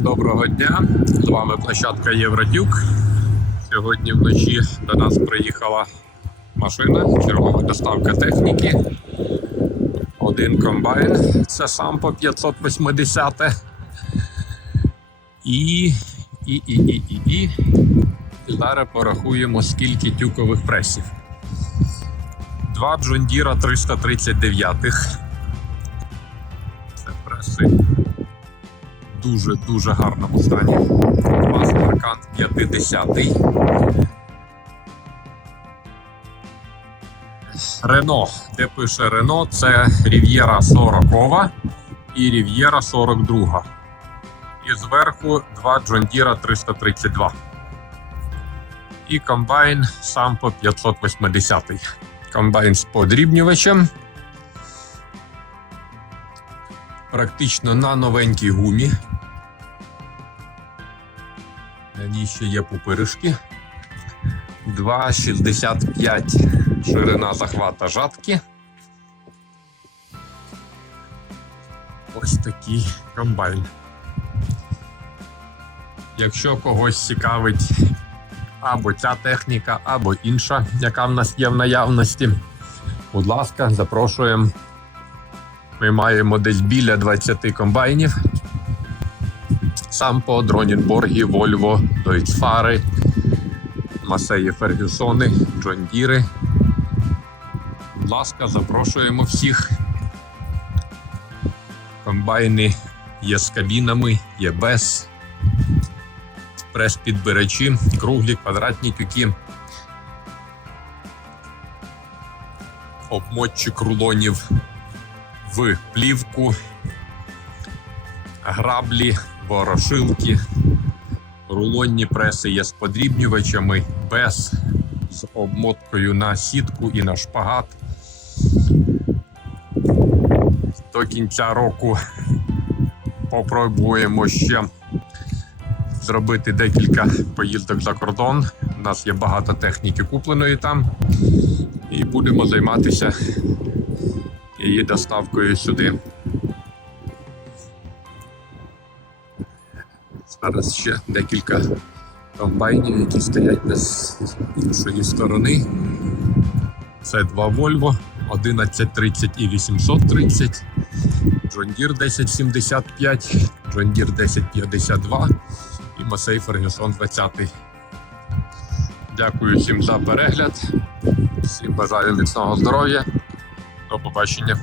Доброго дня! З вами площадка Євротюк. Сьогодні вночі до нас приїхала машина, чергова доставка техніки. Один комбайн, це Сампо 580. І, і, і, і, і, і. Зараз порахуємо, скільки тюкових пресів. Два Джондіра 339. Це преси дуже-дуже гарному стані. Два Самарканд 50. Рено, де пише Рено, це Рів'єра 40 і Рів'єра 42. І зверху два Джондіра 332. І комбайн Сампо 580. Комбайн з подрібнювачем. Практично на новенькій гумі. На ній ще є пупиришки. 2,65 ширина захвата жатки. Ось такий комбайн. Якщо когось цікавить або ця техніка, або інша, яка в нас є в наявності, будь ласка, запрошуємо. Ми маємо десь біля 20 комбайнів. Сампо, Дронінборгі, Вольво, Дойцфари, Масеї Фергюсони, Джондіри. Будь ласка, запрошуємо всіх. Комбайни є з кабінами, є без. Прес-підбирачі, круглі, квадратні тюки. Обмотчик рулонів в плівку, граблі, ворошилки, рулонні преси є з подрібнювачами, без з обмоткою на сітку і на шпагат. До кінця року попробуємо ще зробити декілька поїздок за кордон. У нас є багато техніки купленої там, і будемо займатися її доставкою сюди. Зараз ще декілька комбайнів, які стоять з іншої сторони. Це два Volvo 1130 і 830, John Deere 1075, John Deere 1052 і Massey Ferguson 20. Дякую всім за перегляд. Всім бажаю міцного здоров'я. До побачення.